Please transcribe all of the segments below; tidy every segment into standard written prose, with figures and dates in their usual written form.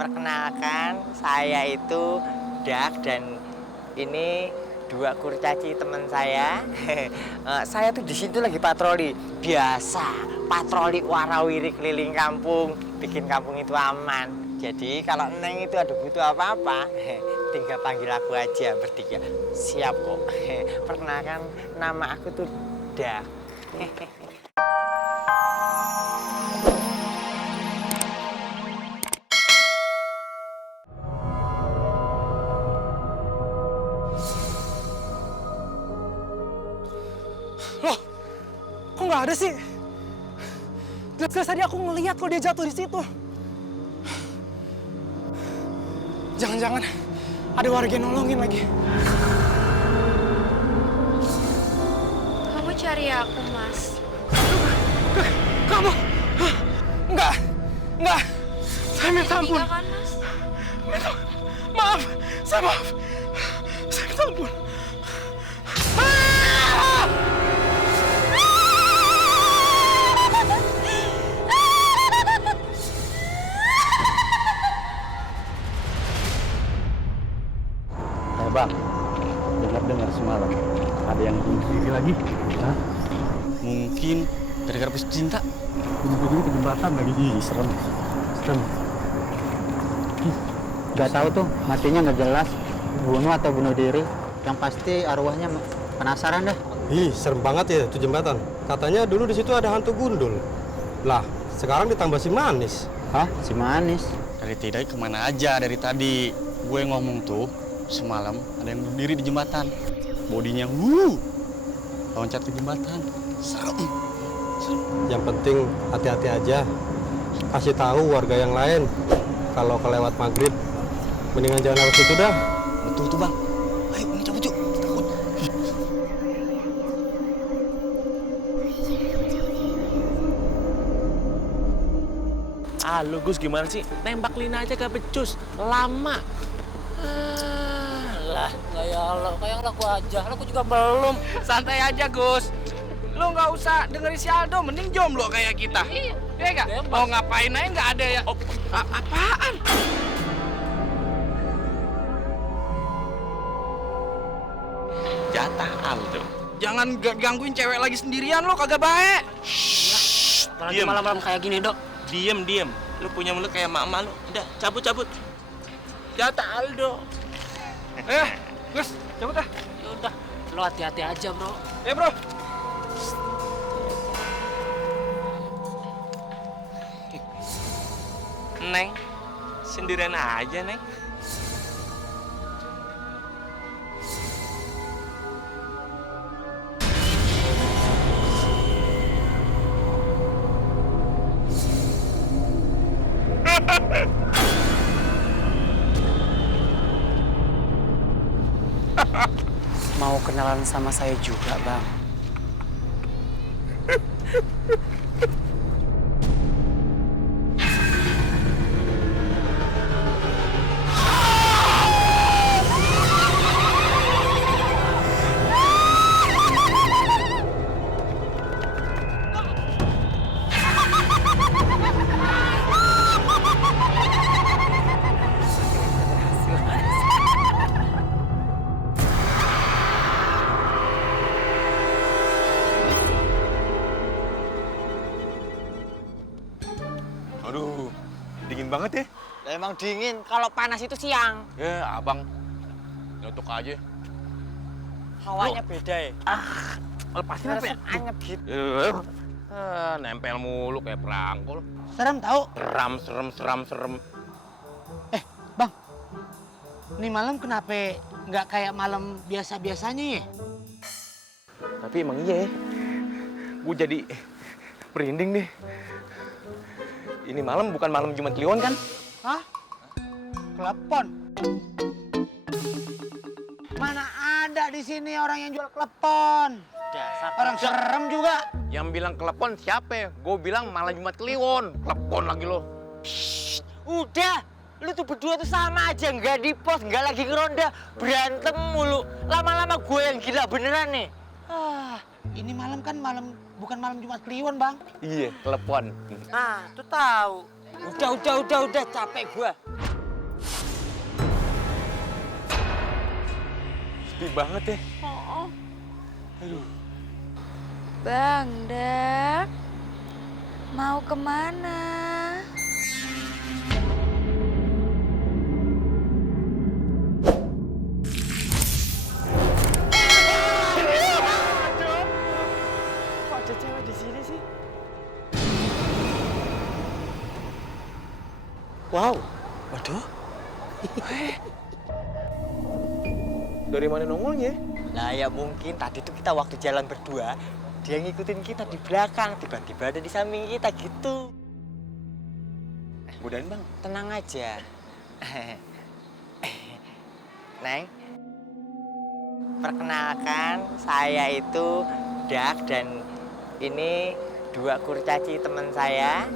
Perkenalkan, saya itu Dak dan ini dua kurcaci teman saya. Saya tuh di situ lagi patroli. Biasa, patroli warawiri keliling kampung, bikin kampung itu aman. Jadi kalau Neng itu ada butuh apa-apa, tinggal panggil aku aja bertiga. Siap kok. Perkenalkan, nama aku tuh Dak. Loh, kok nggak ada sih? Jelas-jelas tadi aku ngeliat kok dia jatuh di situ. Jangan-jangan ada warga yang nolongin lagi. Kamu cari aku, Mas. Kamu? Enggak. Saya minta ampun. Tidak kan, Mas? Maaf. Saya minta ampun. Bang, dengar semalam ada yang bunuh diri lagi. Hah? Mungkin gara-gara pecinta cinta. Bunuh diri ke jembatan lagi. Ih, serem. Gak tahu tuh, matinya nggak jelas. Bunuh atau bunuh diri. Yang pasti arwahnya penasaran dah. Ih, serem banget ya itu jembatan. Katanya dulu di situ ada hantu gundul. Lah, sekarang ditambah si manis. Hah? Si manis? Dari tidak kemana aja dari tadi. Gue ngomong tuh semalam ada yang berdiri di jembatan. Bodinya loncat ke jembatan. Serem. Yang penting hati-hati aja. Kasih tahu warga yang lain kalau kelewat maghrib mendingan jangan lewat situ dah. Betul tuh bang. Ayo ini cabut yuk. Takut. Lu Gus gimana sih? Nembak Lina aja gak becus. Lama. Lah, kayak laku aja. Laku juga belum. Santai aja Gus. Lu nggak usah dengerin si Aldo, mending jomblo kayak kita. Iya gak? Mau ngapain aja nggak ada ya. Apaan? Jatah Aldo. Jangan gangguin cewek lagi sendirian lo, kagak baik. Apalagi malam-malam kayak gini, Dok. Diem. Lu punya mulut kayak mak-mak lu. Udah, cabut. Jatah Aldo. Gus, cabut dah. Yaudah, lo hati-hati aja, Bro. Bro. Neng, sendirian aja, Neng. Mau kenalan sama saya juga, Bang. Aduh, dingin banget ya. Emang dingin, kalau panas itu siang. Ya abang, nyotok aja. Hawanya beda ya. Lepasin apa ya? Anyep gitu. Nempel mulu kayak perangkul. Serem tahu. Serem. Bang. Ini malam kenapa nggak kayak malam biasa-biasanya ya? Tapi emang iya ya. Gue jadi merinding nih. Ini malam bukan malam Jumat Kliwon kan? Hah? Klepon. Mana ada di sini orang yang jual klepon? Orang serem juga. Yang bilang klepon siapa ya? Gue bilang malam Jumat Kliwon. Klepon lagi lo. Udah, lu tuh berdua tuh sama aja, nggak di pos, nggak lagi ngeronda, berantem mulu. Lama-lama gue yang gila beneran nih. Ini malam kan bukan malam Jumat Kliwon, Bang. Iya, klepon. Nah, tuh tahu. Udah, capek gue. Sepi banget ya. Bang Dak, mau kemana? Kok ada cewek di sini sih? Wow. Waduh. Dari mana nongolnya? Nah ya mungkin tadi tuh kita waktu jalan berdua, dia ngikutin kita di belakang, tiba-tiba ada di samping kita gitu. Godain bang. Tenang aja. Neng, perkenalkan saya itu Dak dan ini dua kurcaci teman saya.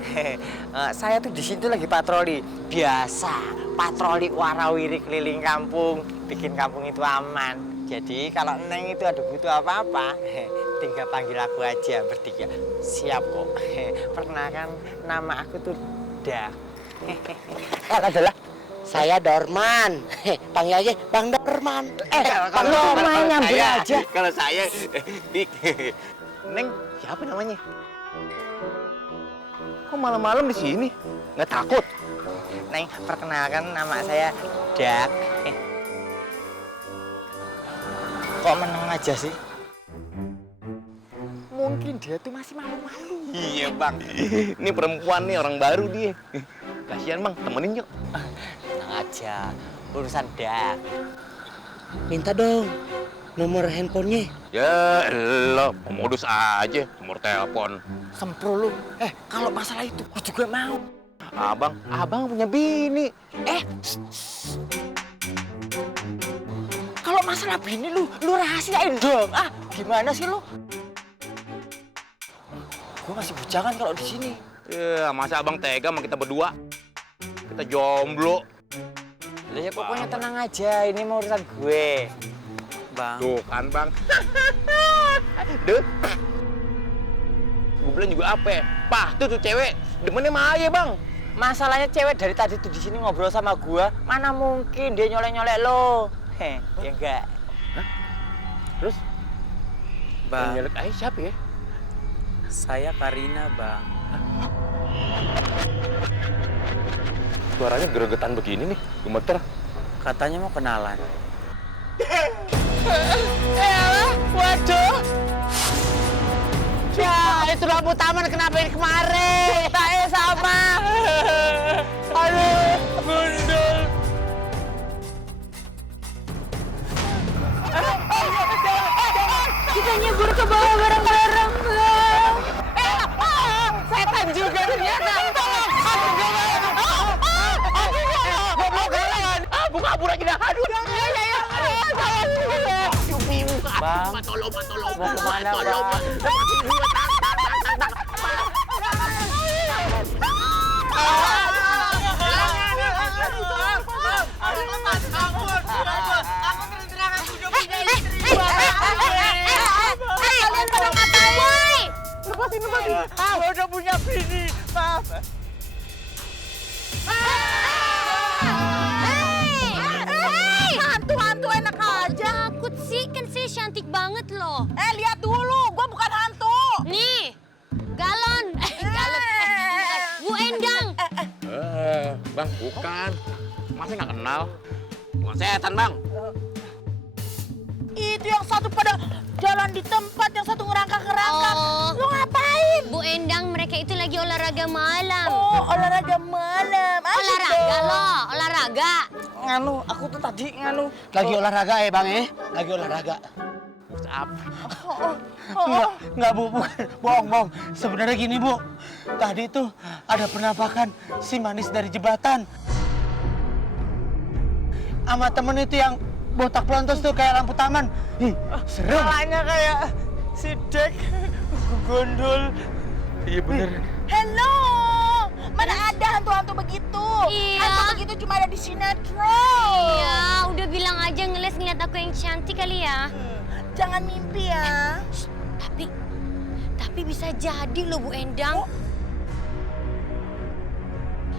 Saya tuh di situ lagi patroli. Biasa, patroli warawiri keliling kampung, bikin kampung itu aman. Jadi kalau Neng itu ada butuh apa-apa, tinggal panggil aku aja bertiga. Siap kok. Perkenalkan nama aku tuh Dak. Adalah saya Dorman. Panggil aja Bang Dorman. Bang Dorman nyambil aja. Kalau saya Dik. Neng, siapa namanya? Kok malam-malam di sini? Nggak takut? Neng, perkenalkan nama saya Dak. Kok meneng aja sih? Mungkin dia tuh masih malu-malu. Iya bang. Ini perempuan nih, orang baru dia. Kasihan bang, temenin yuk. Tenang aja, urusan Dak. Minta dong nomor handphonenya. Ya elah, modus aja, nomor telepon. Sempro lu. Kalau masalah itu, gue juga mau. Abang punya bini. Kalau masalah bini lu rahasiain dong. Gimana sih lu? Gue masih bujangan kalau di sini. Ya, masa abang tega sama kita berdua? Kita jomblo. Lah ya pokoknya tenang aja, ini mau urusan gue. Bang. Tuh kan bang. Duh. Gue bilang juga apa ya? Pah, tuh cewek demennya sama Ayah bang. Masalahnya cewek dari tadi tuh di sini ngobrol sama gua, mana mungkin dia nyolek-nyolek lo. Ya enggak. Terus? Bang, Yang nyolek Ayah siapa ya? saya Karina, Bang. Suaranya geregetan begini nih, gemeter. Katanya mau kenalan. Waduh. Ya, itu lampu taman kenapa ini kemarin? Saya sama. Aduh, gundul. Kita nyebur ke bawah bareng-bareng, Bang. Setan juga ternyata. Buka kabur aja dah. Aduh. Bang, Tolong. mau kemana, Bang? Kalian pada ngapain? Lepasin. Gua udah punya bini. Maaf. Hantu enak aja. Takut sih, kan saya cantik banget loh. Lihat dulu, gua bukan hantu. Nih, galon. Galon. Bu Endang. Bang, bukan. Masa nggak kenal? Bukan setan, Bang. Itu yang satu pada jalan di tempat, yang satu ngerangkak-ngerangkak. Oh. Lu ngapain? Bu Endang, mereka itu lagi olahraga malam. Oh, olahraga malam. Asik Olahraga dong. loh, olahraga. Nganu, aku tuh tadi nganu. Lagi olahraga ya, Bang, ya? Lagi olahraga. Enggak, Bu. Bohong. Sebenarnya gini, Bu. Tadi tuh ada penampakan si manis dari jembatan. Sama temen itu yang botak pelontos tuh kayak lampu taman. Ih, serem. Kalanya kayak si Dek gondol. Iya bener. Hello. Mana ada hantu-hantu begitu? Iya. Hantu begitu cuma ada di sinetron. Iya, udah bilang aja ngeliat aku yang cantik kali ya. Jangan mimpi ya. Tapi bisa jadi loh Bu Endang.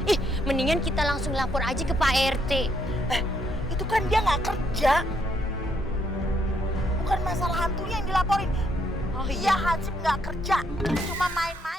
Ih, mendingan kita langsung lapor aja ke Pak RT. Itu kan dia nggak kerja. masalah hantunya yang dilaporin. Iya, Hansip nggak kerja, cuma main-main.